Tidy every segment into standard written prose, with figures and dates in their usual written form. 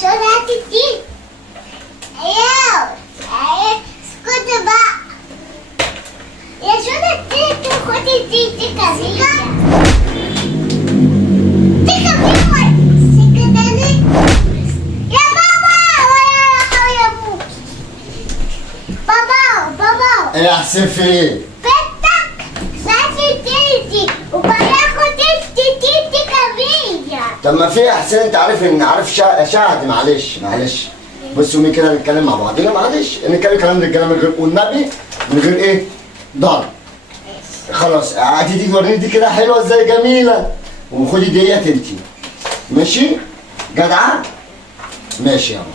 شو هاتي ايوه اسكتي بقى يا شو هاتي خدي دي كاميرا دي كاميرا سكتاني يا بابا ويا ابوك بابا ايه يا حسين في ايه؟ بنتك ساسي تيجي وباخد تيجي كاميرا. طب ما في يا حسين، انت عارف ان شاهد معلش بص يومين كده نتكلم مع بعضينا، معلش نتكلم كلام رجاله من غير والنبي من غير ايه؟ ضرب. خلاص عادي، دي وريني دي كده حلوه ازاي، جميله، وخدي ديت انت ماشي؟ جدعه؟ ماشي يا بابا.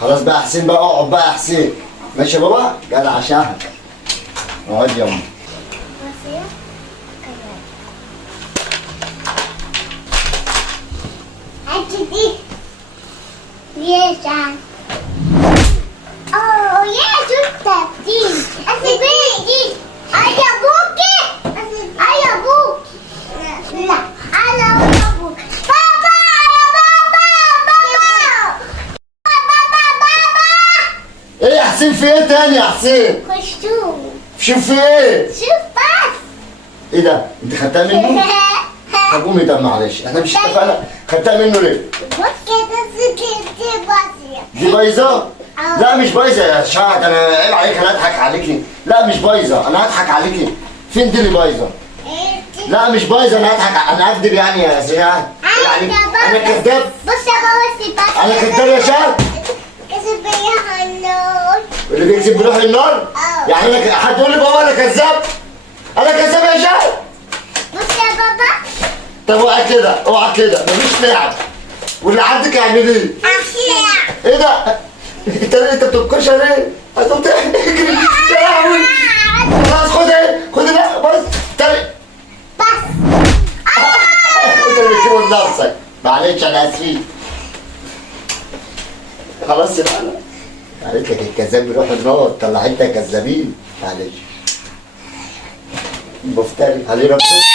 خلاص بقى يا حسين بقى، اقعد بقى يا حسين. ماشي يا بابا؟ جدع شاهد. اقعد يا امي. دي يا شان اوه يا شفتها دي دي اي ابوكي اي ابوك لا انا ابوك بابا ايه يا حسين في ايه تاني يا حسين؟ خش شوف في ايه؟ شوف بس ايه ده؟ انت خدتها منه؟ طب قومي، طب معلش احنا مش اتفقنا، خدتها منه ليه؟ بص كده دي باظيه دي بايظه؟ لا مش بايظه يا شهد، انا عيب عليك، انا هضحك عليكي. لا مش بايظه، انا هضحك عليكي. فين دي اللي بايظه؟ لا مش بايظه، انا هكدب يعني يا زياد؟ يعني انا كذاب؟ بص يا بابا سيبك انا كذاب يا شهد؟ كذب يا النور اللي بيكذب بيروح النار؟ يعني انا حد يقول لي بابا انا كذاب؟ انا كذاب يا شهد؟ بص يا بابا طب اوعى كده، اوعى كده، مفيش لعب. واللي عندك يعمل ايه؟ ايه ده؟ انت بتنكرش ليه؟ هتقوم تجري يا لهوي. خلاص خد لا بص تاني بس انت اللي بتجيبه لنفسك. معلش انا اسفين. خلاص يا انا قالت لك الكذاب بيروح النار، طلعت انت كذابين. معلش مفتري عليه ربنا.